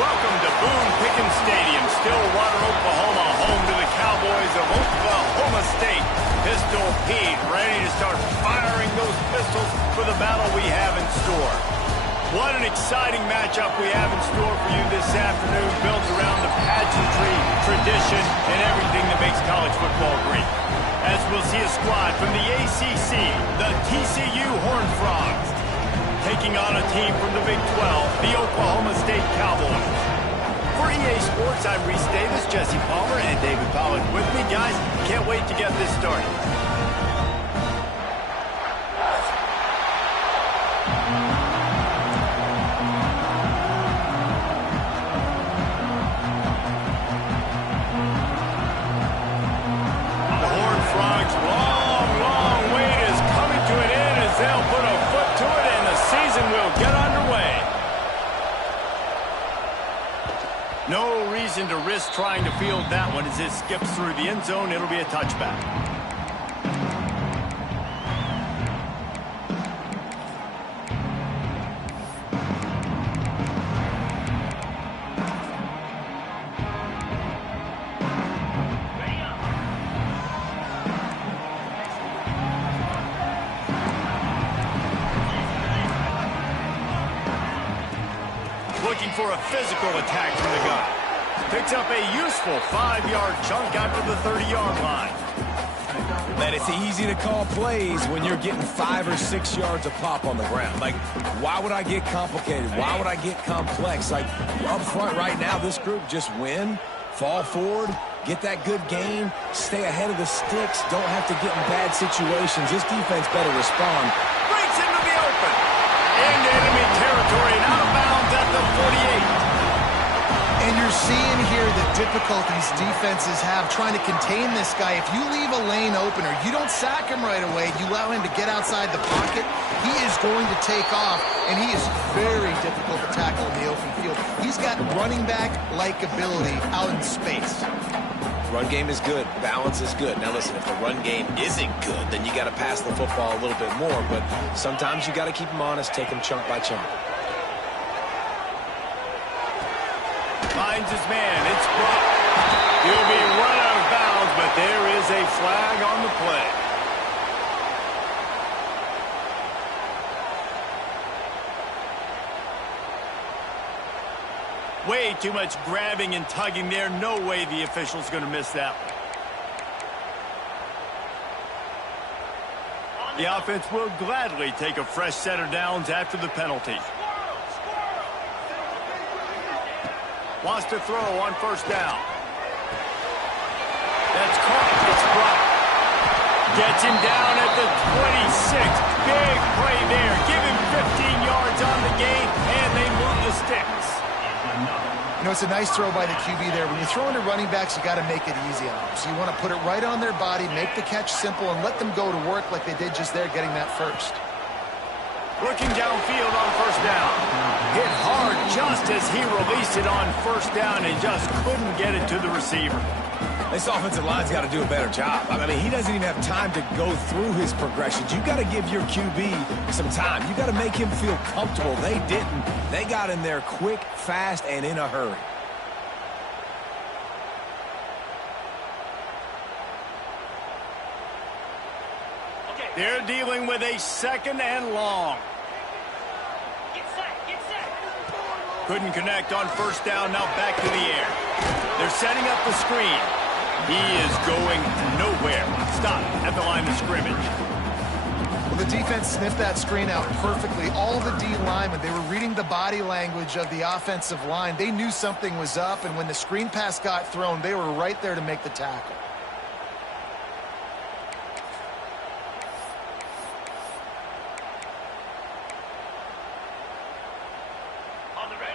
Welcome to Boone Pickens Stadium, Stillwater, Oklahoma, home to the Cowboys of Oklahoma State. Pistol Pete ready to start firing those pistols for the battle we have in store. What an exciting matchup we have in store for you this afternoon, built around the pageantry, tradition, and everything that makes college football great. As we'll see a squad from the ACC, the TCU Horned Frogs, taking on a team from the Big 12, the Oklahoma State Cowboys. For EA Sports, I'm Reese Davis, Jesse Palmer, and David Pollack with me. Guys, can't wait to get this started. The Horned Frogs' long wait is coming to an end as they'll put a foot to it and the season will get underway. No reason to risk trying to field that one as it skips through the end zone. It'll be a touchback. Looking for a physical attack from the gun. Picks up a useful 5-yard chunk after the 30-yard line. Man, it's easy to call plays when you're getting 5 or 6 yards of pop on the ground. Like, why would I get complicated? Why would I get complex? Like, up front right now, this group just win, fall forward, get that good gain, stay ahead of the sticks, don't have to get in bad situations. This defense better respond. Breaks into the open. Into enemy territory and out of bounds at the 48. And you're seeing here the difficulties defenses have trying to contain this guy. If you leave a lane open or you don't sack him right away, you allow him to get outside the pocket, he is going to take off, and he is very difficult to tackle in the open field. He's got running back-like ability out in space. Run game is good. Balance is good. Now, listen, if the run game isn't good, then you got to pass the football a little bit more. But sometimes you got to keep them honest, take them chunk by chunk. Finds his man. It's blocked. He'll be run out of bounds, but there is a flag on the play. Way too much grabbing and tugging there. No way the official's going to miss that one. The offense will gladly take a fresh set of downs after the penalty. Wants to throw on first down. That's caught. It's blocked. Gets him down at the 26. Big play there. Give him 15 yards on the gain, and they move the sticks. You know, it's a nice throw by the QB there. When you're throwing to running backs, you got to make it easy on them. So you want to put it right on their body, make the catch simple, and let them go to work like they did just there, getting that first. Looking downfield on first down. Hit hard just as he released it on first down and just couldn't get it to the receiver. This offensive line's got to do a better job. I mean, he doesn't even have time to go through his progressions. You got to give your QB some time. You got to make him feel comfortable. They didn't. They got in there quick, fast, and in a hurry. They're dealing with a second and long. Get set. Couldn't connect on first down, now back to the air. They're setting up the screen. He is going nowhere. Stop at the line of scrimmage. Well, the defense sniffed that screen out perfectly. All the D linemen, they were reading the body language of the offensive line. They knew something was up, and when the screen pass got thrown, they were right there to make the tackle.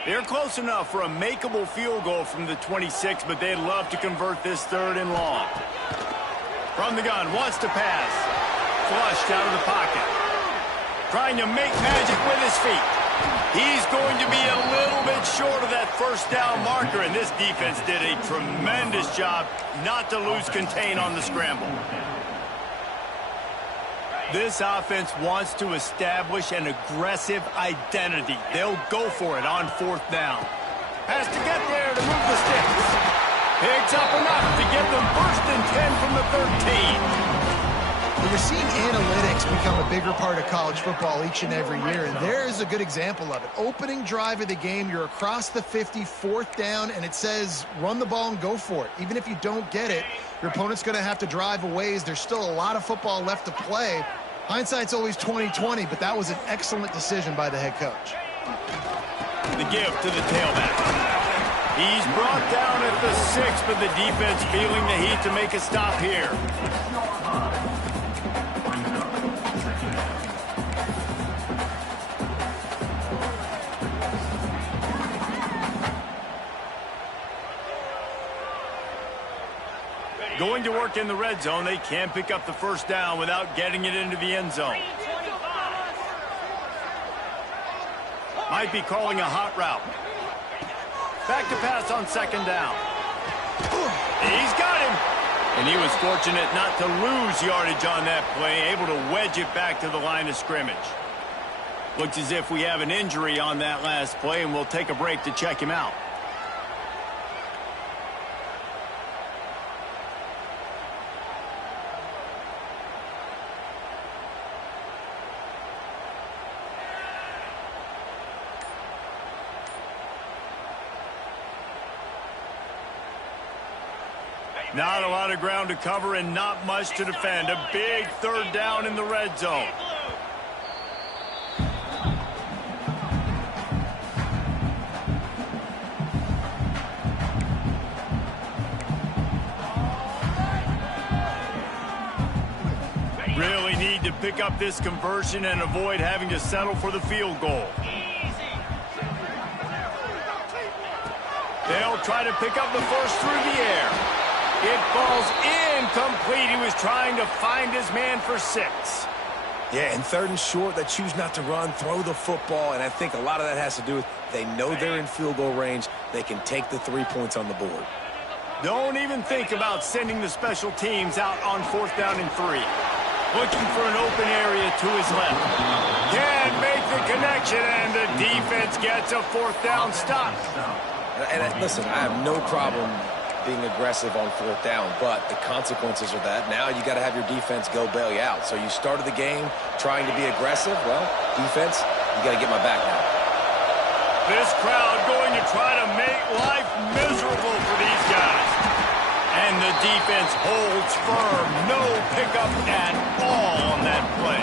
They're close enough for a makeable field goal from the 26, but they'd love to convert this third and long. From the gun, wants to pass. Flushed out of the pocket. Trying to make magic with his feet. He's going to be a little bit short of that first down marker, and this defense did a tremendous job not to lose contain on the scramble. This offense wants to establish an aggressive identity. They'll go for it on fourth down. Has to get there to move the sticks. Picks up enough to get them 1st and 10 from the 13. Well, you're seeing analytics become a bigger part of college football each and every year, and there is a good example of it. Opening drive of the game, you're across the 50, 4th down, and it says run the ball and go for it. Even if you don't get it, your opponent's going to have to drive a ways. There's still a lot of football left to play. Hindsight's always 20/20, but that was an excellent decision by the head coach. The give to the tailback. He's brought down at the 6, but the defense feeling the heat to make a stop here. Going to work in the red zone. They can't pick up the 1st down without getting it into the end zone. Might be calling a hot route. Back to pass on 2nd down. He's got him. And he was fortunate not to lose yardage on that play, able to wedge it back to the line of scrimmage. Looks as if we have an injury on that last play, and we'll take a break to check him out. Not a lot of ground to cover and not much to defend. A big 3rd down in the red zone. Really need to pick up this conversion and avoid having to settle for the field goal. They'll try to pick up the 1st through the air. It falls incomplete. He was trying to find his man for 6. Yeah, and 3rd and short, they choose not to run, throw the football, and I think a lot of that has to do with they know they're in field goal range. They can take the 3 points on the board. Don't even think about sending the special teams out on 4th down and 3. Looking for an open area to his left. Can't make the connection, and the defense gets a 4th down stop. And listen, I have no problem being aggressive on 4th down, but the consequences are that now you got to have your defense go bail you out. So you started the game trying to be aggressive. Well, defense, you got to get my back now. This crowd going to try to make life miserable for these guys. And the defense holds firm. No pickup at all on that play.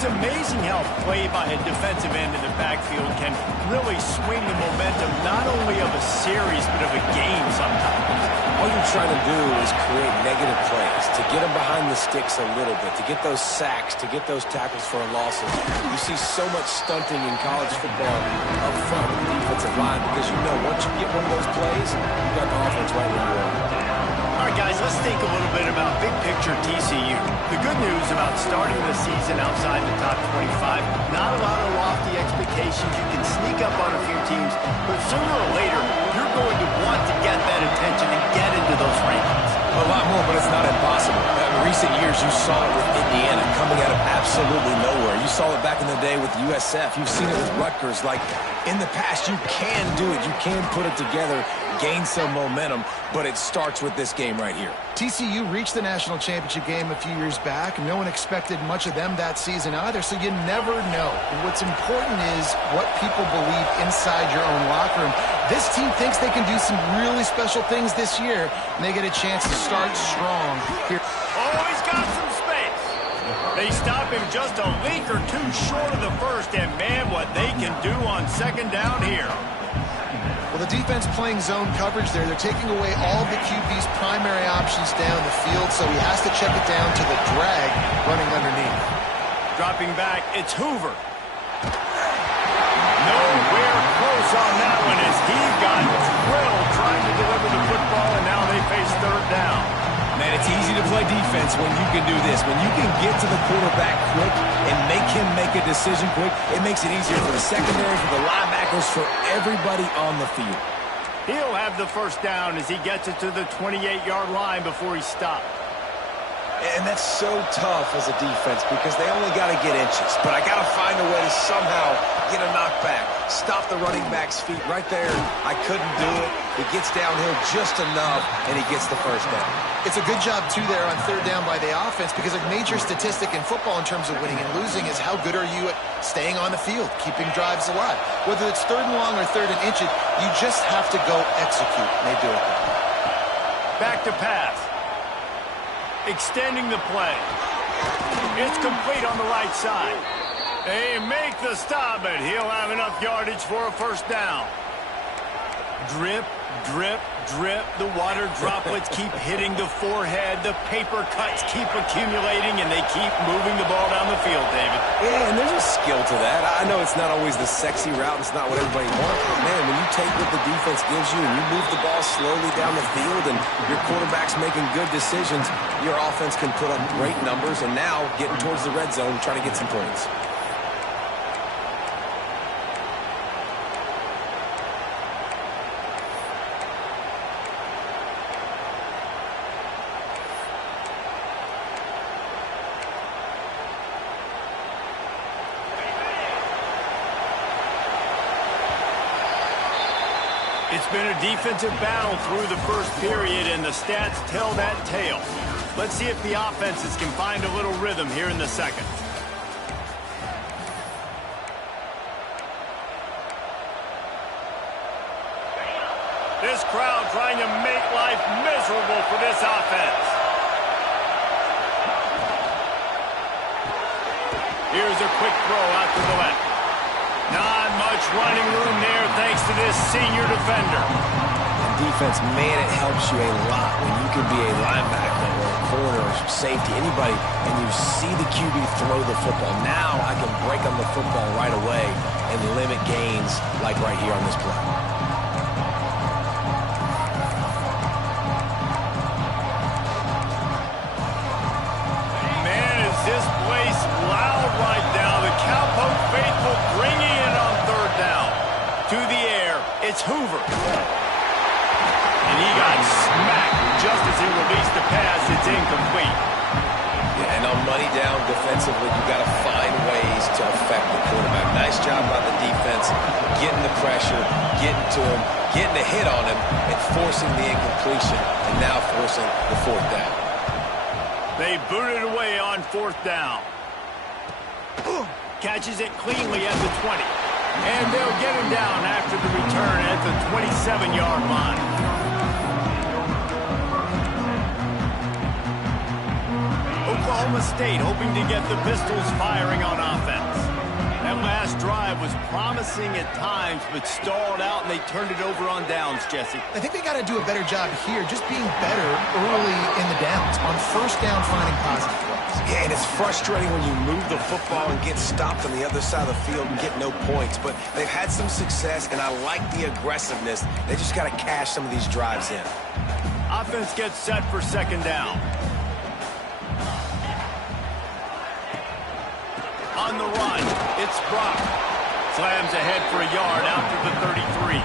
It's amazing how play by a defensive end in the backfield can really swing the momentum not only of a series but of a game sometimes. All you're trying to do is create negative plays, to get them behind the sticks a little bit, to get those sacks, to get those tackles for losses. You see so much stunting in college football up front with the defensive line because you know once you get one of those plays, you got the offense right where you are. All right, guys, let's think a little bit about big picture TCU. The good news about starting the season outside the top 25, not a lot of lofty expectations. You can sneak up on a few teams, but sooner or later, you're going to want to get that attention and get into those rankings. A lot more, but it's not impossible. In recent years, you saw it with Indiana coming out of absolutely nowhere. You saw it back in the day with USF. You've seen it with Rutgers. Like, in the past, you can do it. You can put it together, gain some momentum, but it starts with this game right here. TCU reached the national championship game a few years back. No one expected much of them that season either, so you never know. What's important is what people believe inside your own locker room. This team thinks they can do some really special things this year, and they get a chance to start strong here. Oh, he's got some space. They stop him just a leak or two short of the 1st, and man, what they can do on 2nd down here. Well, the defense playing zone coverage there. They're taking away all of the QB's primary options down the field, so he has to check it down to the drag running underneath. Dropping back, it's Hoover. Nowhere close on that one as he got drilled trying to deliver the football, and now they face 3rd down. Man, it's easy to play defense when you can do this. When you can get to the quarterback quick and make him make a decision quick, it makes it easier for the secondary, for the linebackers, for everybody on the field. He'll have the 1st down as he gets it to the 28-yard line before he stopped. And that's so tough as a defense because they only got to get inches. But I got to find a way to somehow get a knockback, stop the running back's feet right there. I couldn't do it. He gets downhill just enough, and he gets the first down. It's a good job, too, there on third down by the offense because a major statistic in football in terms of winning and losing is how good are you at staying on the field, keeping drives alive. Whether it's third and long or third and inches, you just have to go execute, and they do it. Back to pass. Extending the play. It's complete on the right side. They make the stop, but he'll have enough yardage for a first down. Drip, drip, drip. The water droplets keep hitting the forehead. The paper cuts keep accumulating, and they keep moving the ball down the field, David. Yeah, and there's a skill to that. I know it's not always the sexy route. It's not what everybody wants. But, man, when you take what the defense gives you and you move the ball slowly down the field and your quarterback's making good decisions, your offense can put up great numbers and now getting towards the red zone trying to get some points. It's been a defensive battle through the first period, and the stats tell that tale. Let's see if the offenses can find a little rhythm here in the second. This crowd trying to make life miserable for this offense. Here's a quick throw out to the left. Not much running room there thanks to this senior defender. And defense, man, it helps you a lot when you can be a linebacker or a corner or safety, anybody, and you see the QB throw the football. Now I can break on the football right away and limit gains like right here on this play. Man, is this place loud right now. The Cowpoke faithful bringing it on third down. To the air, it's Hoover. And he got smacked just as he released the pass. It's incomplete. Yeah, and on money down defensively, you got to find ways to affect the quarterback. Nice job by the defense, getting the pressure, getting to him, getting a hit on him, and forcing the incompletion, and now forcing the fourth down. They booted away on fourth down. Catches it cleanly at the 20. And they'll get him down after the return at the 27-yard line. Oklahoma State hoping to get the Pistols firing on offense. That last drive was promising at times, but stalled out, and they turned it over on downs, Jesse. I think they got to do a better job here, just being better early in the downs. On first down, finding positive plays. Yeah, and it's frustrating when you move the football and get stopped on the other side of the field and get no points. But they've had some success, and I like the aggressiveness. They just got to cash some of these drives in. Offense gets set for second down. On the run, it's Brock. Slams ahead for a yard out to the 33.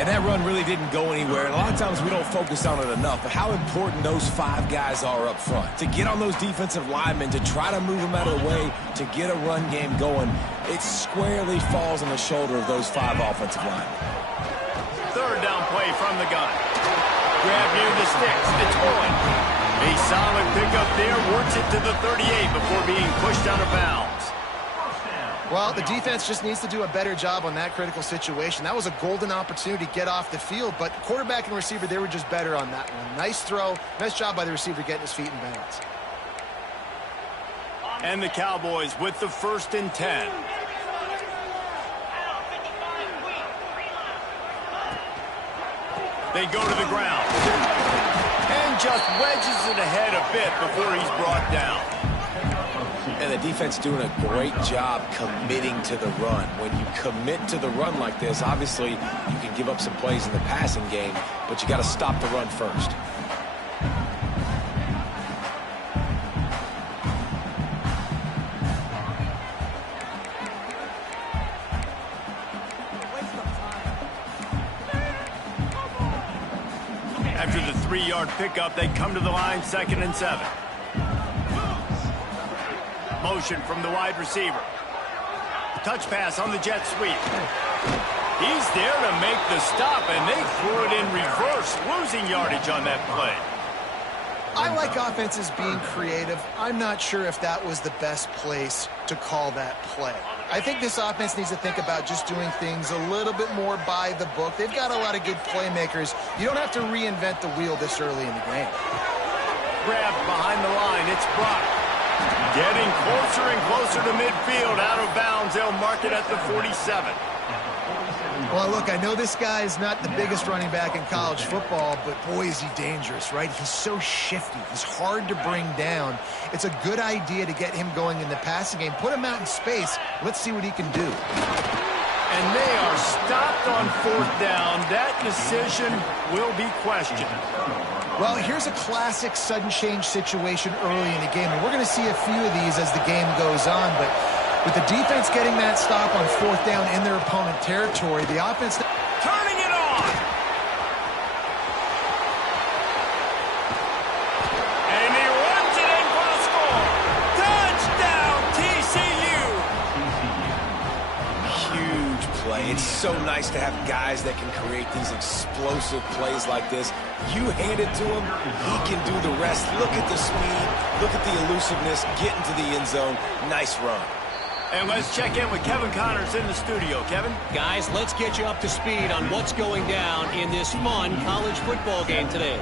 And that run really didn't go anywhere. And a lot of times we don't focus on it enough, but how important those five guys are up front. To get on those defensive linemen, to try to move them out of the way, to get a run game going, it squarely falls on the shoulder of those five offensive linemen. Third down play from the gun. Grab near the sticks. It's Owen. A solid pickup there. Works it to the 38 before being pushed out of bounds. Well, the defense just needs to do a better job on that critical situation. That was a golden opportunity to get off the field, but quarterback and receiver, they were just better on that one. Nice throw. Nice job by the receiver getting his feet in bounds. And the Cowboys with the 1st and 10. They go to the ground. And just wedges it ahead a bit before he's brought down. And the defense doing a great job committing to the run. When you commit to the run like this, obviously you can give up some plays in the passing game, but you got to stop the run first. 3-yard pickup. They come to the line 2nd and 7. Motion from the wide receiver. Touch pass on the jet sweep. He's there to make the stop, and they threw it in reverse, losing yardage on that play. I like offenses being creative. I'm not sure if that was the best place to call that play. I think this offense needs to think about just doing things a little bit more by the book. They've got a lot of good playmakers. You don't have to reinvent the wheel this early in the game. Grabbed behind the line. It's Brock. Getting closer and closer to midfield. Out of bounds. They'll mark it at the 47. Well, look, I know this guy is not the biggest running back in college football, but boy, is he dangerous, right? He's so shifty. He's hard to bring down. It's a good idea to get him going in the passing game. Put him out in space. Let's see what he can do. And they are stopped on 4th down. That decision will be questioned. Well, here's a classic sudden change situation early in the game, and we're going to see a few of these as the game goes on, but with the defense getting that stop on 4th down in their opponent territory, the offense turning it on. And he runs it in for the score. Touchdown, TCU. Huge play. It's so nice to have guys that can create these explosive plays like this. You hand it to him, he can do the rest. Look at the speed. Look at the elusiveness. Get into the end zone. Nice run. And let's check in with Kevin Connors in the studio. Kevin? Guys, let's get you up to speed on what's going down in this fun college football game today.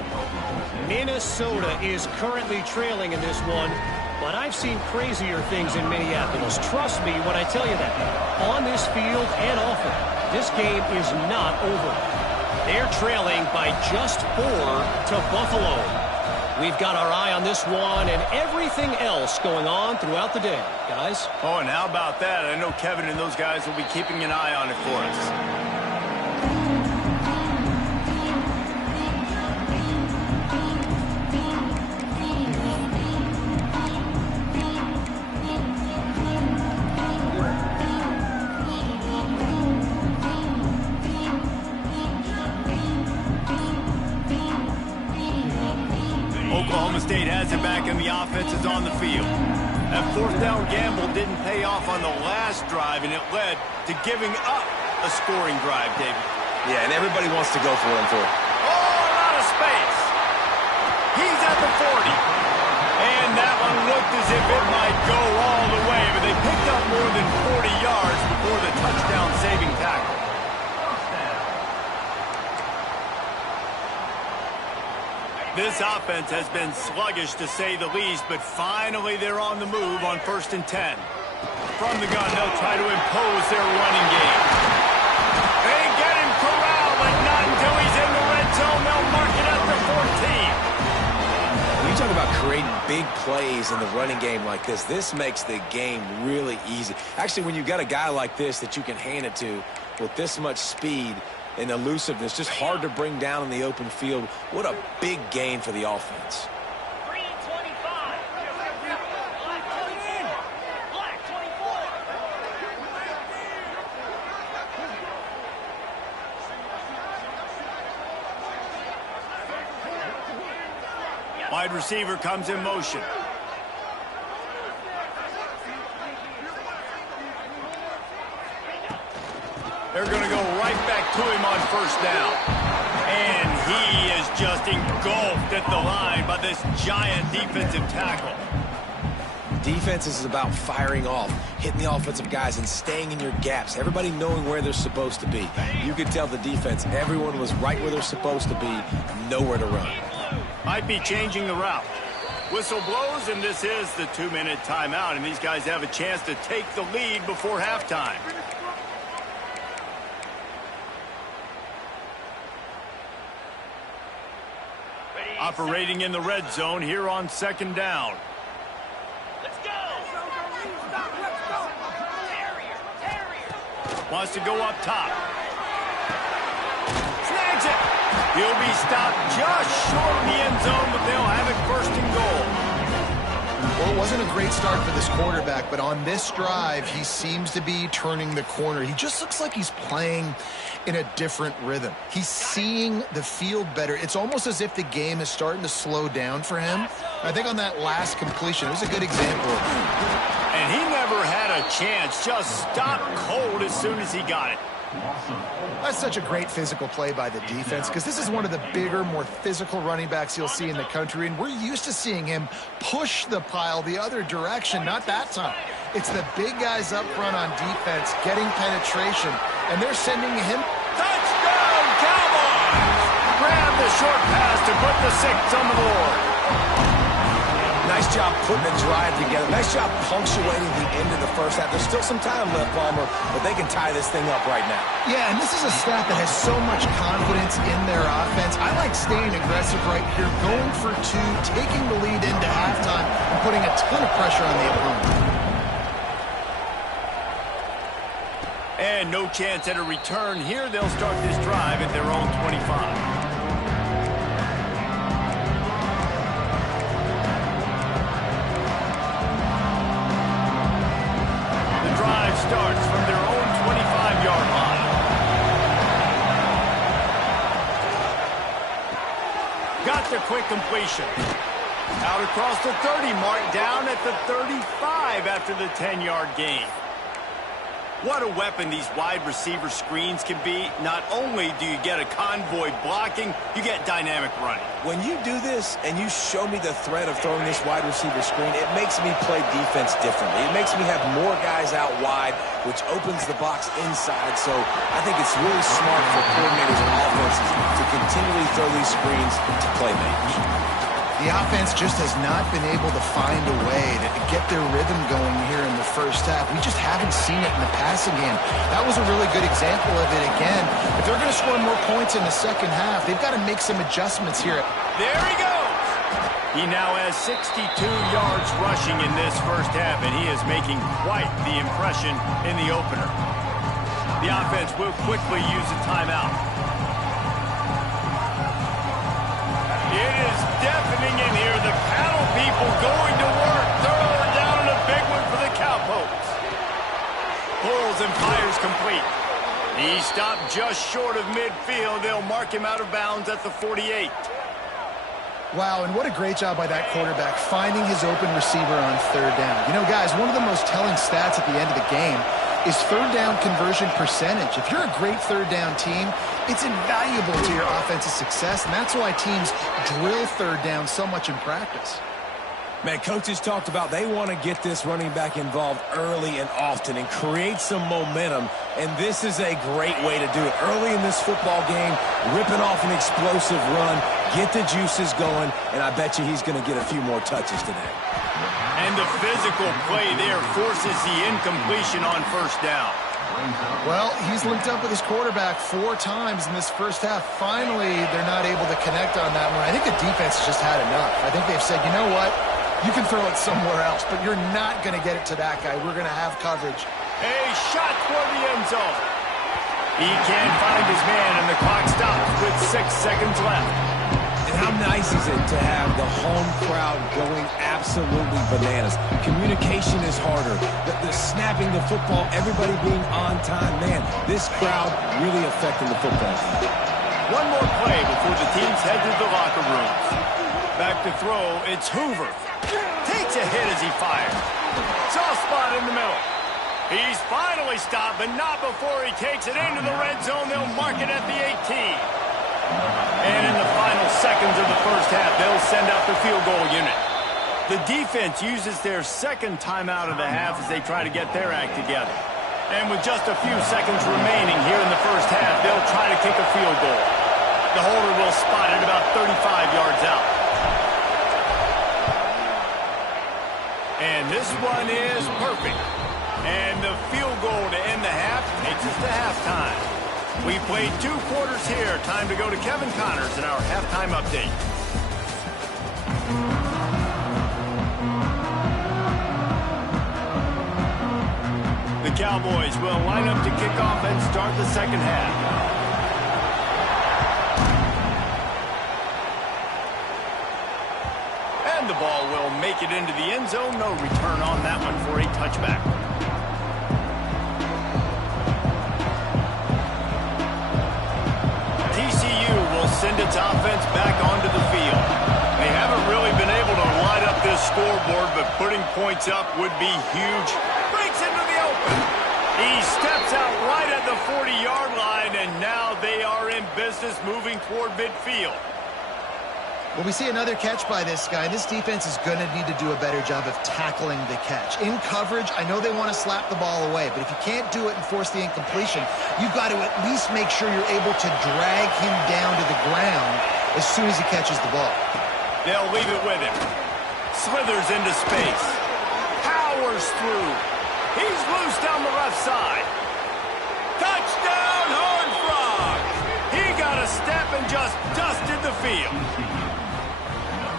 Minnesota is currently trailing in this one, but I've seen crazier things in Minneapolis. Trust me when I tell you that. On this field and off it, this game is not over. They're trailing by just 4 to Buffalo. We've got our eye on this one and everything else going on throughout the day, guys. Oh, and how about that? I know Kevin and those guys will be keeping an eye on it for us. Oklahoma State has it back and the offense is on the field. That 4th down gamble didn't pay off on the last drive, and it led to giving up a scoring drive, David. Yeah, and everybody wants to go for him for it. Oh, a lot of space. He's at the 40. And that one looked as if it might go all the way, but they picked up more than 40 yards before the touchdown-saving tackle. This offense has been sluggish, to say the least, but finally they're on the move on 1st and 10. From the gun, they'll try to impose their running game. They get him corralled, but not until he's in the red zone. They'll mark it at the 14. When you talk about creating big plays in the running game like this makes the game really easy. Actually, when you've got a guy like this that you can hand it to with this much speed and elusiveness, just hard to bring down in the open field. What a big gain for the offense. 325. Black 24. Wide receiver comes in motion. They're going to go right back to him on 1st down. And he is just engulfed at the line by this giant defensive tackle. Defense is about firing off, hitting the offensive guys and staying in your gaps. Everybody knowing where they're supposed to be. You could tell the defense, everyone was right where they're supposed to be, nowhere to run. Might be changing the route. Whistle blows, and this is the 2-minute timeout, and these guys have a chance to take the lead before halftime. Operating in the red zone here on 2nd down. Let's go. Terrier. Wants to go up top. Snags it. He'll be stopped just short of the end zone, but they'll have it 1st and goal. Well, it wasn't a great start for this quarterback, but on this drive, he seems to be turning the corner. He just looks like he's playing in a different rhythm. He's seeing the field better. It's almost as if the game is starting to slow down for him. I think on that last completion, it was a good example of that. And he never had a chance. Just stopped cold as soon as he got it. That's such a great physical play by the defense because this is one of the bigger, more physical running backs you'll see in the country, and we're used to seeing him push the pile the other direction. Not that time. It's the big guys up front on defense getting penetration, and they're sending him. Touchdown, Cowboys! Grab the short pass to put the 6 on the board. Nice job putting the drive together. Nice job punctuating the end of the first half. There's still some time left, Palmer, but they can tie this thing up right now. Yeah, and this is a staff that has so much confidence in their offense. I like staying aggressive right here, going for 2, taking the lead into halftime, and putting a ton of pressure on the opponent. And no chance at a return here. They'll start this drive at their own 25. Starts from their own 25-yard line. Got the quick completion. Out across the 30 mark, down at the 35 after the 10-yard gain. What a weapon these wide receiver screens can be. Not only do you get a convoy blocking, you get dynamic running. When you do this and you show me the threat of throwing this wide receiver screen, it makes me play defense differently. It makes me have more guys out wide, which opens the box inside. So I think it's really smart for coordinators and offenses to continually throw these screens to playmakers. The offense just has not been able to find a way to get their rhythm going here in the first half. We just haven't seen it in the passing game. That was a really good example of it again. If they're going to score more points in the second half, they've got to make some adjustments here. There he goes. He now has 62 yards rushing in this first half, and he is making quite the impression in the opener. The offense will quickly use a timeout. It is deafening in here. The paddle people going to work. Third down and a big one for the Cowpokes. Pulls and fires complete. He stopped just short of midfield. They'll mark him out of bounds at the 48. Wow, and what a great job by that quarterback finding his open receiver on third down. You know, guys, one of the most telling stats at the end of the game is third down conversion percentage. If you're a great third down team, it's invaluable to your offensive success, and that's why teams drill third down so much in practice. Man, coaches talked about they want to get this running back involved early and often and create some momentum, and this is a great way to do it. Early in this football game, ripping off an explosive run, get the juices going, and I bet you he's going to get a few more touches today. And the physical play there forces the incompletion on first down. Well, he's linked up with his quarterback 4 times in this first half. Finally, they're not able to connect on that one. I think the defense has just had enough. I think they've said, you know what? You can throw it somewhere else, but you're not going to get it to that guy. We're going to have coverage. A shot toward the end zone. He can't find his man, and the clock stops with 6 seconds left. And how nice is it to have the home crowd going absolutely bananas? Communication is harder. The snapping the football, everybody being on time. Man, this crowd really affecting the football game. One more play before the teams head to the locker rooms. Back to throw, it's Hoover. Takes a hit as he fires. Soft spot in the middle. He's finally stopped, but not before he takes it into the red zone. They'll mark it at the 18. And in the final seconds of the first half, they'll send out the field goal unit. The defense uses their second timeout of the half as they try to get their act together. And with just a few seconds remaining here in the first half, they'll try to kick a field goal. The holder will spot it about 35 yards out. And this one is perfect. And the field goal to end the half takes us to halftime. We played 2 quarters here. Time to go to Kevin Connors in our halftime update. The Cowboys will line up to kick off and start the second half. And the ball will make it into the end zone. No return on that one for a touchback. TCU will send its offense back onto the field. They haven't really been able to light up this scoreboard, but putting points up would be huge. Breaks into the open. He steps out right at the 40-yard line, and now they are in business moving toward midfield. Well, we see another catch by this guy. This defense is going to need to do a better job of tackling the catch. In coverage, I know they want to slap the ball away, but if you can't do it and force the incompletion, you've got to at least make sure you're able to drag him down to the ground as soon as he catches the ball. They'll leave it with him. Slithers into space. Powers through. He's loose down the left side. Touchdown, Horned Frogs! He got a step and just dusted the field.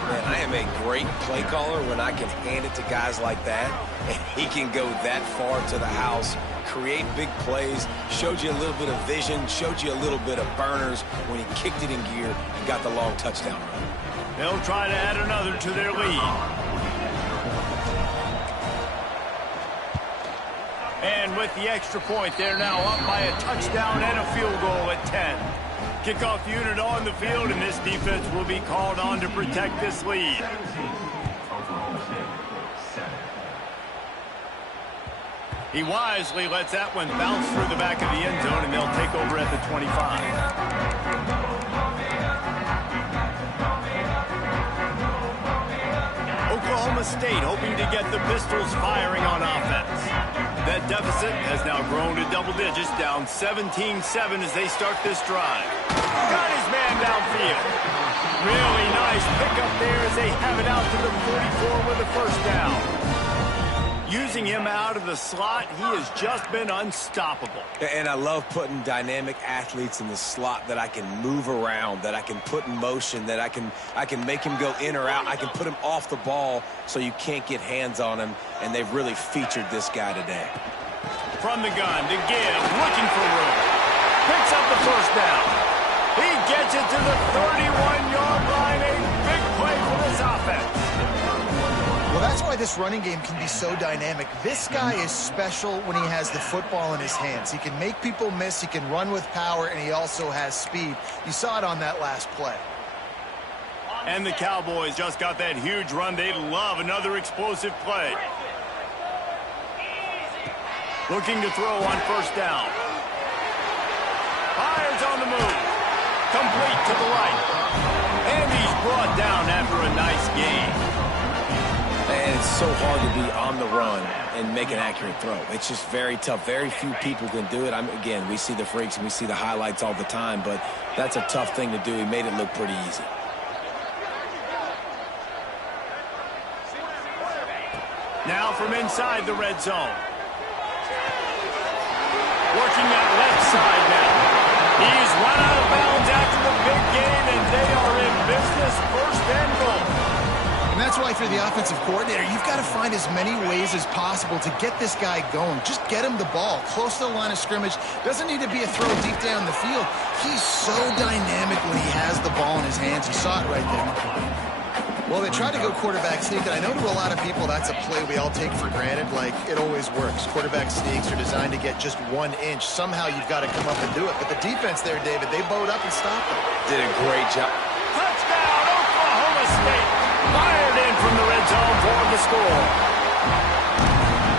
Man, I am a great play caller when I can hand it to guys like that, and he can go that far to the house, create big plays, showed you a little bit of vision, showed you a little bit of burners when he kicked it in gear and got the long touchdown run. They'll try to add another to their lead. And with the extra point, they're now up by a touchdown and a field goal at 10. Kickoff unit on the field, and this defense will be called on to protect this lead. He wisely lets that one bounce through the back of the end zone, and they'll take over at the 25. Oklahoma State hoping to get the Pistols firing on offense. That deficit has now grown to double digits, down 17-7 as they start this drive. Got his man downfield. Really nice pickup there as they have it out to the 44 with a first down. Using him out of the slot, he has just been unstoppable. And I love putting dynamic athletes in the slot that I can move around, that I can put in motion, that I can make him go in or out. I can put him off the ball so you can't get hands on him, and they've really featured this guy today. From the gun to give, looking for room. Picks up the first down. He gets it to the 31-yard line. A big play for this offense. Well, that's why this running game can be so dynamic. This guy is special when he has the football in his hands. He can make people miss, he can run with power, and he also has speed. You saw it on that last play. And the Cowboys just got that huge run. They love another explosive play. Looking to throw on first down. Fires on the move. Complete to the right. And he's brought down after a nice game. And it's so hard to be on the run and make an accurate throw. It's just very tough. Very few people can do it. Again, we see the freaks and we see the highlights all the time, but that's a tough thing to do. He made it look pretty easy. Now from inside the red zone. Working that left side now. He's run out of bounds after the big game, and they are in business, first and goal. And that's why, if you're the offensive coordinator, you've got to find as many ways as possible to get this guy going. Just get him the ball close to the line of scrimmage. Doesn't need to be a throw deep down the field. He's so dynamic when he has the ball in his hands. You saw it right there. Well, they tried to go quarterback sneak, and I know to a lot of people that's a play we all take for granted, like it always works. Quarterback sneaks are designed to get just 1 inch. Somehow you've got to come up and do it. But the defense there, David, they bowed up and stopped him. Did a great job. Touchdown, Oklahoma State. Fired in from the red zone for the score.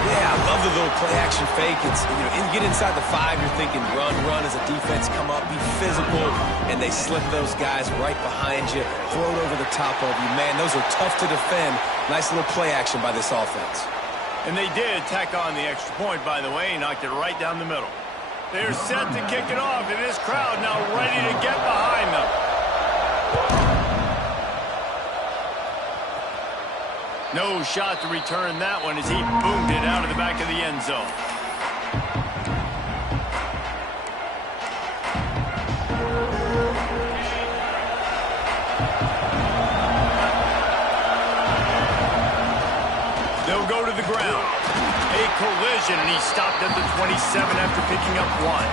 Yeah, I love the little play-action fake. It's, you get inside the 5, you're thinking run as a defense, come up, be physical, and they slip those guys right behind you, throw it over the top of you. Man, those are tough to defend. Nice little play action by this offense. And they did tack on the extra point, by the way, knocked it right down the middle. They're set to kick it off, and this crowd now ready to get behind them. No shot to return that one as he boomed it out of the back of the end zone. They'll go to the ground. A collision, and he stopped at the 27 after picking up 1.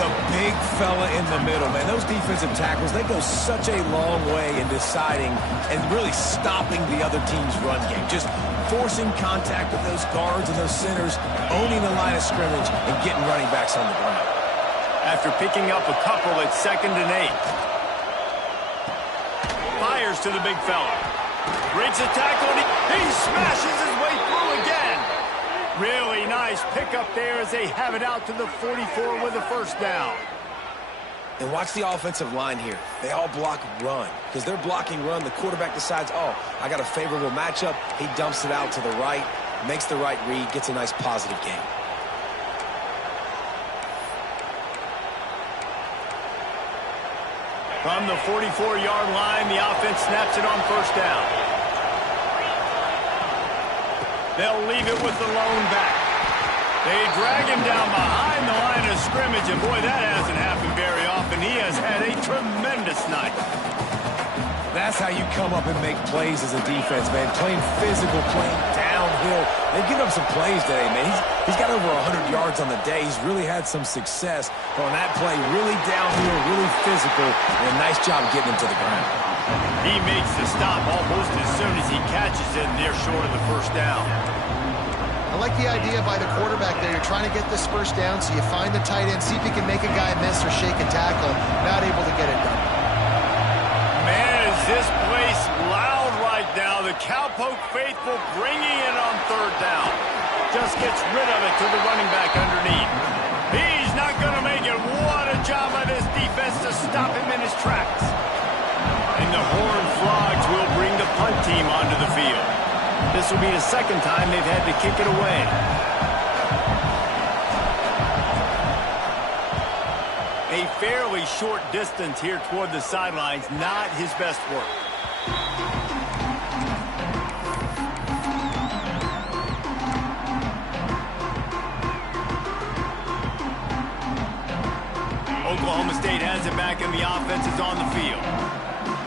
The big fella in the middle, man. Those defensive tackles, they go such a long way in deciding and really stopping the other team's run game. Just forcing contact with those guards and those centers, owning the line of scrimmage, and getting running backs on the ground. After picking up a couple at 2nd and 8. Fires to the big fella. Breaks a tackle, and he smashes his way through again. Really nice pickup there as they have it out to the 44 with a first down. And watch the offensive line here. They all block run. Because they're blocking run, the quarterback decides, oh, I got a favorable matchup. He dumps it out to the right, makes the right read, gets a nice positive gain. From the 44-yard line, the offense snaps it on first down. They'll leave it with the lone back. They drag him down behind the line of scrimmage, and boy, that hasn't happened very often. He has had a tremendous night. That's how you come up and make plays as a defense, man. Playing physical, playing downhill. They've given up some plays today, man. He's got over 100 yards on the day. He's really had some success on that play. Really downhill, really physical, and a nice job getting him to the ground. He makes the stop almost as soon as he catches it, and they're short of the first down. I like the idea by the quarterback there. You're trying to get this first down, so you find the tight end, see if he can make a guy miss or shake a tackle. Not able to get it done. Man, is this place loud right now. The Cowpoke faithful bringing it on third down. Just gets rid of it to the running back underneath. He's not going to make it. What a job by this defense to stop him in his tracks. And the Horned Frogs will bring the punt team onto the field. This will be the second time they've had to kick it away. A fairly short distance here toward the sidelines, not his best work. Oklahoma State has it back and the offense is on the field.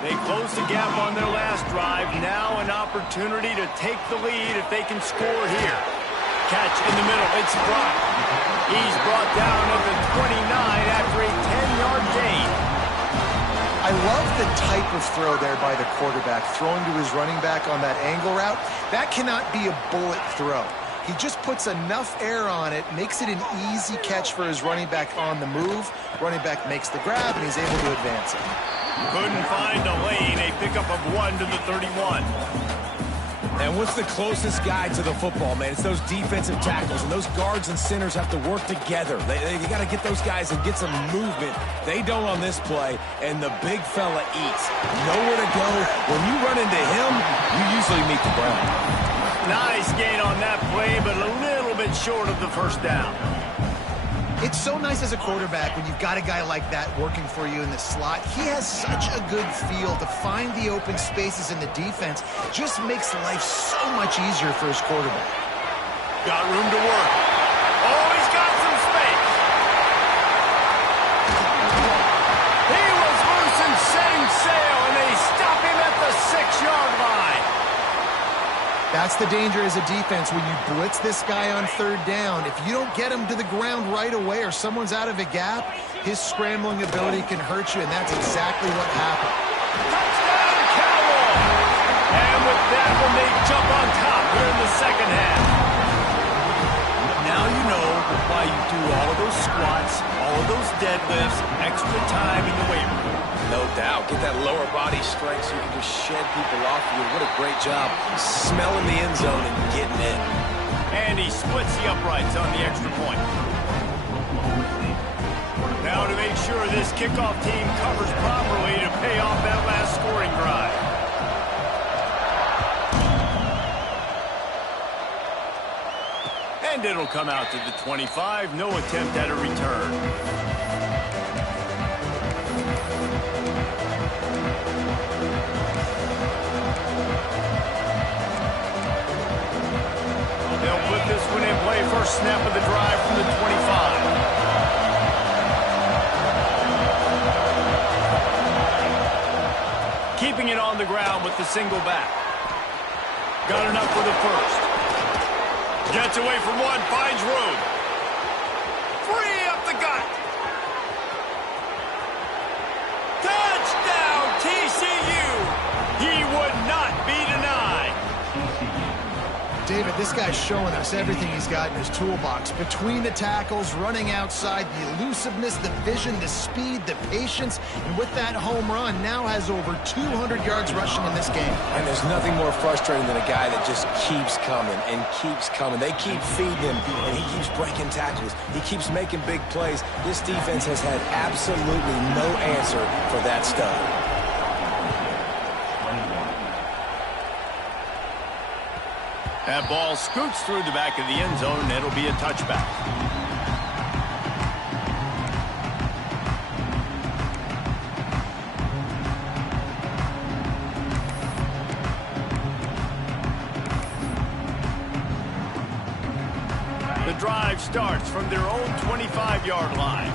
They close the gap on their last drive. Now an opportunity to take the lead if they can score here. Catch in the middle. It's Brock. He's brought down at the 29 after a 10-yard gain. I love the type of throw there by the quarterback, throwing to his running back on that angle route. That cannot be a bullet throw. He just puts enough air on it, makes it an easy catch for his running back on the move. Running back makes the grab, and he's able to advance it. Couldn't find a lane. A pickup of 1 to the 31. And what's the closest guy to the football, man? It's those defensive tackles, and those guards and centers have to work together. They got to get those guys and get some movement. They don't on this play, and the big fella eats. Nowhere to go. When you run into him, you usually meet the ground. Nice gain on that play, but a little bit short of the first down. It's so nice as a quarterback when you've got a guy like that working for you in the slot. He has such a good feel to find the open spaces in the defense. Just makes life so much easier for his quarterback. Got room to work. Oh, he's got some space. He was loose and setting sail, and they stop him at the 6-yard line. That's the danger as a defense when you blitz this guy on third down. If you don't get him to the ground right away or someone's out of a gap, his scrambling ability can hurt you, and that's exactly what happened. Touchdown, Cowboys! And with that one, they jump on top here in the second half. Now you know why you do all of those squats, all of those deadlifts, extra time in the weight room. No doubt. Get that lower body strength so you can just shed people off you. What a great job smelling the end zone and getting in. And he splits the uprights on the extra point. Now to make sure this kickoff team covers properly to pay off that last scoring drive. And it'll come out to the 25. No attempt at a return. They'll put this one in play. First snap of the drive from the 25. Keeping it on the ground with the single back. Got enough for the first. Gets away from one, finds room. Free up the gut. David, this guy's showing us everything he's got in his toolbox. Between the tackles, running outside, the elusiveness, the vision, the speed, the patience, and with that home run, now has over 200 yards rushing in this game. And there's nothing more frustrating than a guy that just keeps coming and keeps coming. They keep feeding him, and he keeps breaking tackles. He keeps making big plays. This defense has had absolutely no answer for that stud. That ball scoots through the back of the end zone, and it'll be a touchback. The drive starts from their own 25-yard line.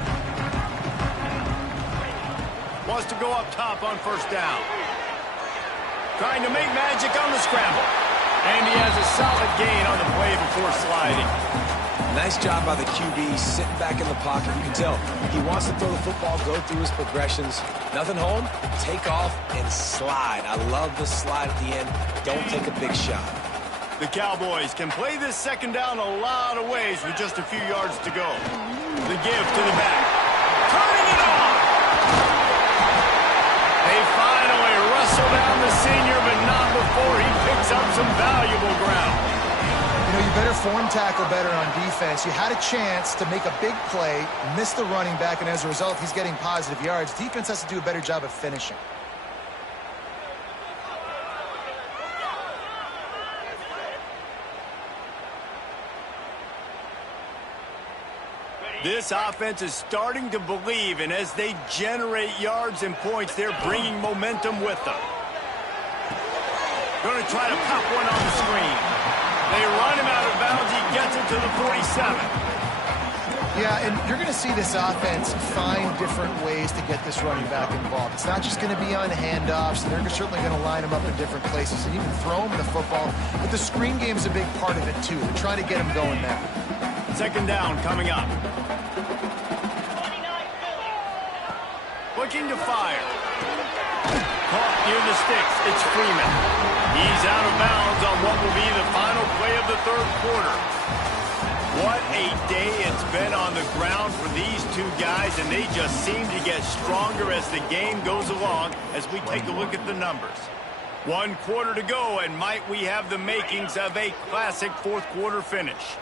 Wants to go up top on first down. Trying to make magic on the scramble. And he has a solid gain on the play before sliding. Nice job by the QB, sitting back in the pocket. You can tell he wants to throw the football, go through his progressions. Nothing home, take off and slide. I love the slide at the end. Don't take a big shot. The Cowboys can play this second down a lot of ways with just a few yards to go. The give to the back. Turning it on! They finally wrestle down the senior, but not before he picks up some valuable ground. You know, you better form tackle better on defense. You had a chance to make a big play, miss the running back, and as a result, he's getting positive yards. Defense has to do a better job of finishing. This offense is starting to believe, and as they generate yards and points, they're bringing momentum with them. Going to try to pop one on the screen. They run him out of bounds. He gets it to the 47. Yeah, and you're going to see this offense find different ways to get this running back involved. It's not just going to be on handoffs. They're certainly going to line him up in different places and even throw him the football. But the screen game's a big part of it, too. They're trying to get him going now. Second down coming up. Looking to fire. Caught near the sticks. It's Freeman. He's out of bounds on what will be the final play of the third quarter. What a day it's been on the ground for these two guys, and they just seem to get stronger as the game goes along as we take a look at the numbers. 1 quarter to go, and might we have the makings of a classic fourth quarter finish.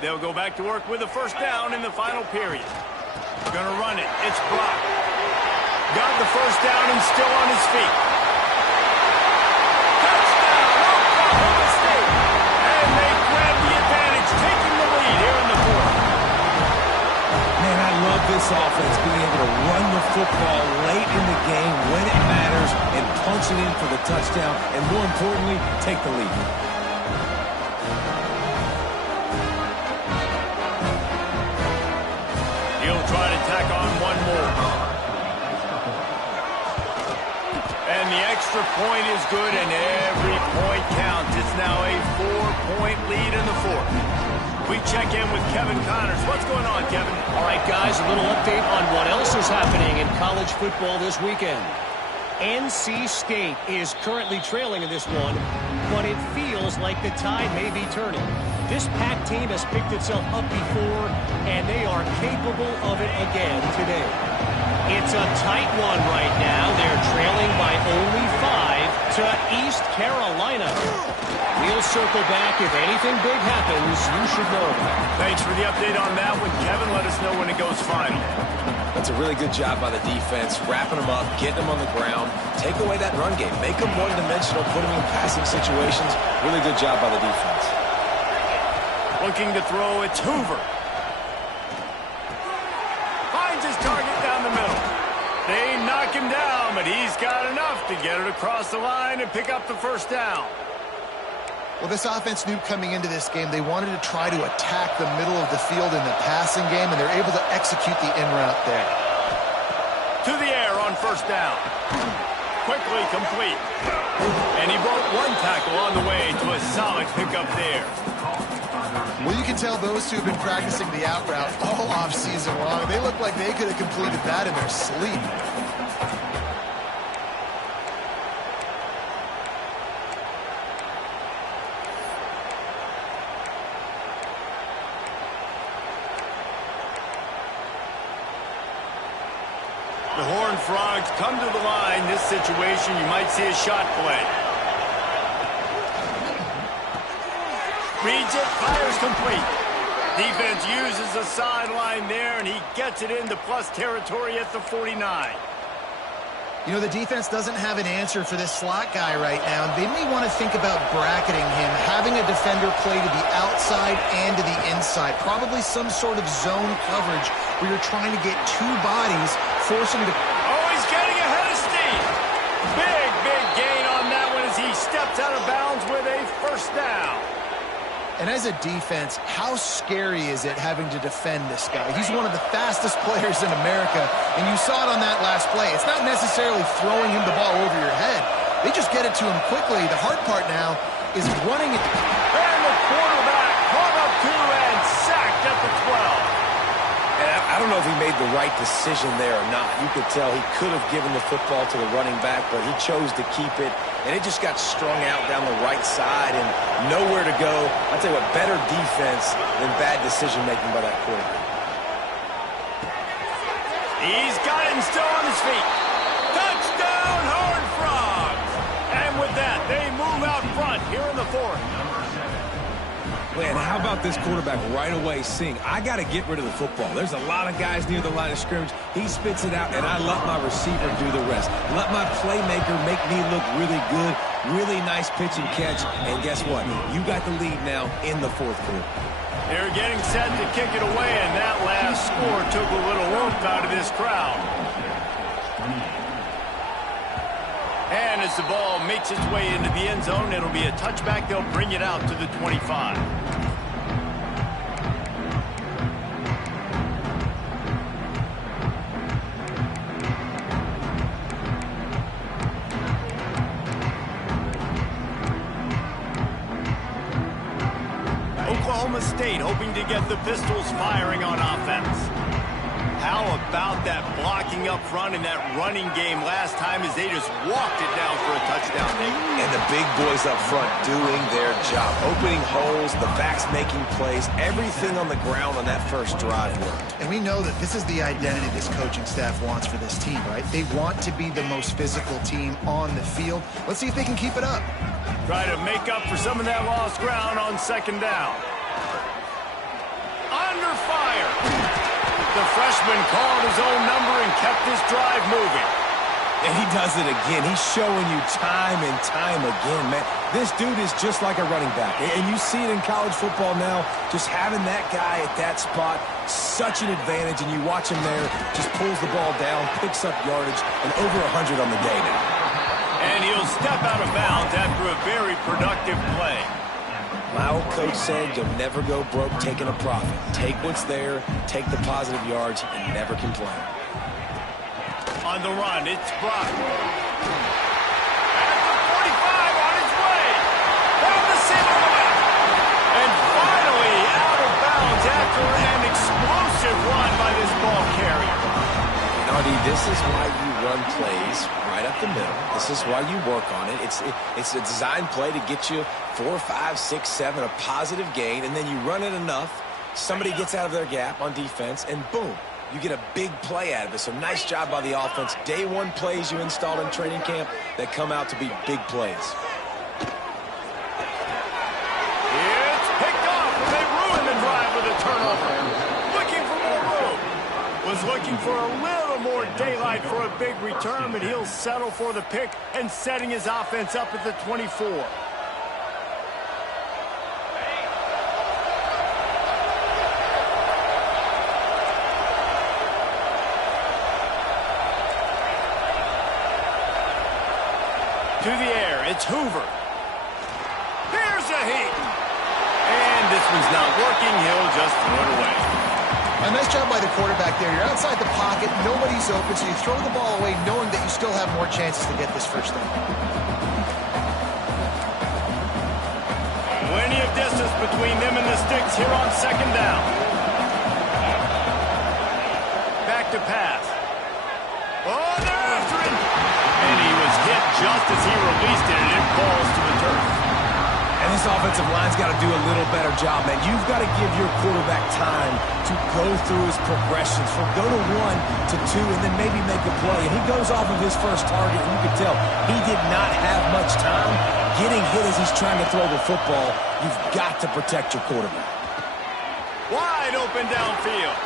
They'll go back to work with a first down in the final period. Gonna run it. It's blocked. Got the first down and still on his feet. Touchdown, Oklahoma State. And they grab the advantage, taking the lead here in the fourth. Man, I love this offense being able to run the football late in the game when it matters and punch it in for the touchdown, and more importantly, take the lead. He'll try to tack on one more. And the extra point is good, and every point counts. It's now a 4-point lead in the fourth. We check in with Kevin Connors. What's going on, Kevin? All right, guys, a little update on what else is happening in college football this weekend. NC State is currently trailing in this one, but it feels like the tide may be turning. This Pac team has picked itself up before, and they are capable of it again today. It's a tight one right now. They're trailing by only 5 to East Carolina. We'll circle back. If anything big happens, you should know about it. Thanks for the update on that one, Kevin. Let us know when it goes final. That's a really good job by the defense, wrapping them up, getting them on the ground, take away that run game, make them one-dimensional, put them in passing situations. Really good job by the defense. Looking to throw, it's Hoover. Finds his target down the middle. They knock him down, but he's got enough to get it across the line and pick up the first down. Well, this offense knew coming into this game they wanted to try to attack the middle of the field in the passing game, and they're able to execute the in route there. To the air on first down. Quickly complete. And he broke one tackle on the way to a solid pickup there. Well, you can tell those two have been practicing the out route all off-season long. They look like they could have completed that in their sleep. The Horned Frogs come to the line. This situation, you might see a shot play. Reads it, fires complete. Defense uses the sideline there, and he gets it into plus territory at the 49. You know, the defense doesn't have an answer for this slot guy right now. They may want to think about bracketing him, having a defender play to the outside and to the inside. Probably some sort of zone coverage where you're trying to get two bodies, force him to... Oh, he's getting ahead of steam. Big gain on that one as he steps out of bounds with a first down. And as a defense, how scary is it having to defend this guy? He's one of the fastest players in America, and you saw it on that last play. It's not necessarily throwing him the ball over your head. They just get it to him quickly. The hard part now is running it. And the quarterback caught up to and sacked at the 12. And I don't know if he made the right decision there or not. You could tell he could have given the football to the running back, but he chose to keep it, and it just got strung out down the right side and nowhere to go. I'll tell you what, better defense than bad decision-making by that quarterback. He's got it and still on his feet. Touchdown, Horned Frogs! And with that, they move out front here in the fourth. Man, how about this quarterback right away seeing, I got to get rid of the football. There's a lot of guys near the line of scrimmage. He spits it out, and I let my receiver do the rest. Let my playmaker make me look really good. Really nice pitch and catch. And guess what? You got the lead now in the fourth quarter. They're getting set to kick it away, and that last score took a little warmth out of this crowd. And as the ball makes its way into the end zone, it'll be a touchback. They'll bring it out to the 25. Oklahoma State hoping to get the Pistols firing on offense. How about that blocking up front and that running game last time as they just walked it down for a touchdown, Nick? And the big boys up front doing their job. Opening holes, the backs making plays, everything on the ground on that first drive worked. And we know that this is the identity this coaching staff wants for this team, right? They want to be the most physical team on the field. Let's see if they can keep it up. Try to make up for some of that lost ground on second down. Under fire. The freshman called his own number and kept this drive moving. And he does it again. He's showing you time and time again, man. This dude is just like a running back. And you see it in college football now. Just having that guy at that spot, such an advantage. And you watch him there, just pulls the ball down, picks up yardage, and over 100 on the day now. And he'll step out of bounds after a very productive play. My old coach said you'll never go broke taking a profit. Take what's there, take the positive yards, and never complain. On the run, it's Brock. At the 45 on his way. Down the center. And finally out of bounds after an explosive run by this ball carrier. And Artie, this is why you run plays right up the middle. This is why you work on it. It's a design play to get you 4, 5, 6, 7, a positive gain, and then you run it enough, somebody gets out of their gap on defense, and boom, you get a big play out of it. So nice job by the offense. Day one plays you installed in training camp that come out to be big plays. It's picked off, and they ruin the drive with a turnover. Looking for more room. Was looking for a little more daylight for a big return, but he'll settle for the pick and setting his offense up at the 24. To the air, it's Hoover. Here's a heat. And this one's not working. He'll just throw it away. A nice job by the quarterback there. You're outside the pocket, nobody's open, so you throw the ball away knowing that you still have more chances to get this first down. Plenty of distance between them and the sticks here on second down. Back to pass. Oh, they're after him. And he was hit just as he released it, and it falls to the turf. And And this offensive line's got to do a little better job, man. You've got to give your quarterback time to go through his progressions from go to 1 to 2 and then maybe make a play. And he goes off of his first target, and you can tell he did not have much time getting hit as he's trying to throw the football. You've got to protect your quarterback. Wide open downfield.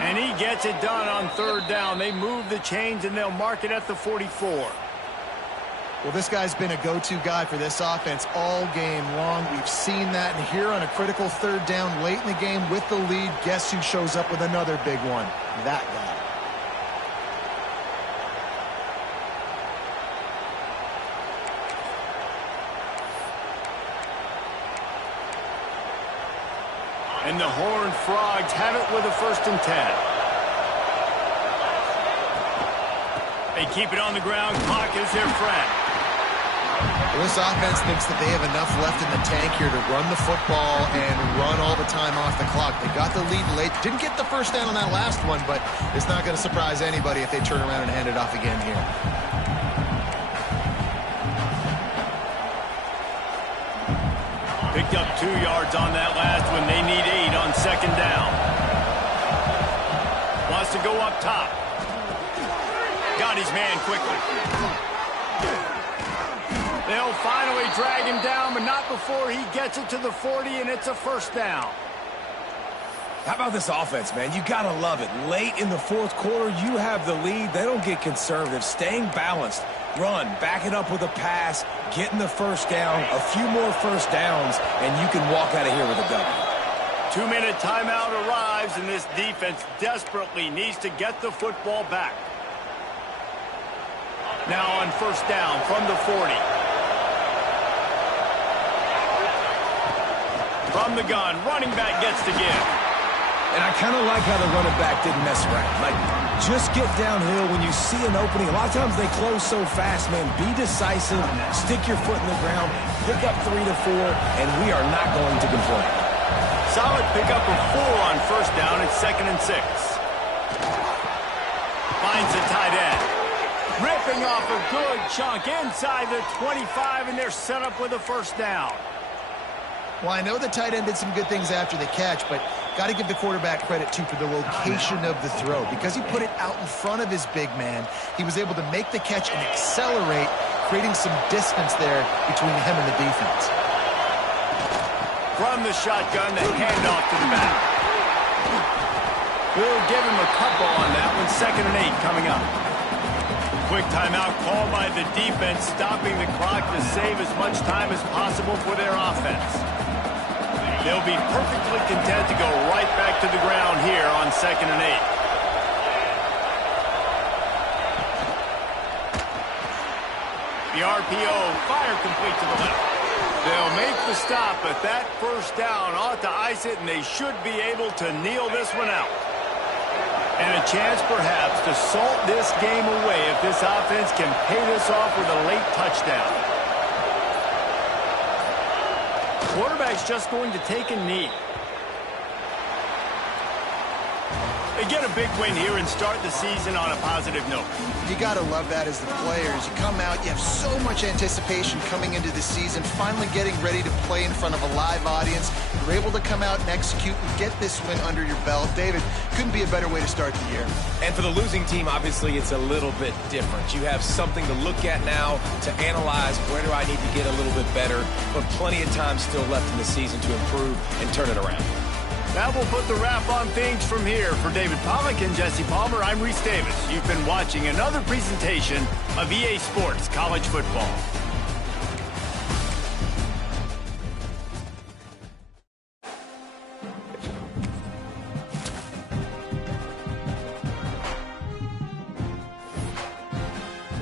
And he gets it done on third down. They move the chains, and they'll mark it at the 44. Well, this guy's been a go-to guy for this offense all game long. We've seen that. And here on a critical third down late in the game with the lead, guess who shows up with another big one? That guy. And the Horned Frogs have it with a 1st and 10. They keep it on the ground. Clock is their friend. Well, this offense thinks that they have enough left in the tank here to run the football and run all the time off the clock. They got the lead late. Didn't get the first down on that last one, but it's not going to surprise anybody if they turn around and hand it off again here. Picked up 2 yards on that last one. They need 8 on 2nd down. Wants to go up top. Got his man quickly. They'll finally drag him down, but not before he gets it to the 40, and it's a 1st down. How about this offense, man? You got to love it. Late in the 4th quarter, you have the lead. They don't get conservative. Staying balanced. Run, back it up with a pass, getting the 1st down, a few more 1st downs, and you can walk out of here with a W. 2-minute timeout arrives, and this defense desperately needs to get the football back. Now on 1st down from the 40. From the gun, running back gets to give. And I kind of like how the running back didn't mess around. Like, just get downhill when you see an opening. A lot of times they close so fast, man. Be decisive, stick your foot in the ground, pick up 3 to 4, and we are not going to complain. Solid pickup of 4 on 1st down. It's 2nd and 6. Finds the tight end. Ripping off a good chunk inside the 25, and they're set up with a 1st down. Well, I know the tight end did some good things after the catch, but got to give the quarterback credit, too, for the location of the throw. Because he put it out in front of his big man, he was able to make the catch and accelerate, creating some distance there between him and the defense. From the shotgun, the handoff to the back. We'll give him a couple on that one. 2nd and 8 coming up. Quick timeout called by the defense, stopping the clock to save as much time as possible for their offense. They'll be perfectly content to go right back to the ground here on 2nd and 8. The RPO, fire complete to the left. They'll make the stop, but that 1st down ought to ice it, and they should be able to kneel this one out. And a chance, perhaps, to salt this game away if this offense can pay this off with a late touchdown. Quarterback's just going to take a knee. They get a big win here and start the season on a positive note. You got to love that as the players. You come out, you have so much anticipation coming into the season, finally getting ready to play in front of a live audience. You're able to come out and execute and get this win under your belt. David, couldn't be a better way to start the year. And for the losing team, obviously, it's a little bit different. You have something to look at now to analyze where do I need to get a little bit better, but plenty of time still left in the season to improve and turn it around. That will put the wrap on things from here. For David Pollack and Jesse Palmer, I'm Reese Davis. You've been watching another presentation of EA Sports College Football.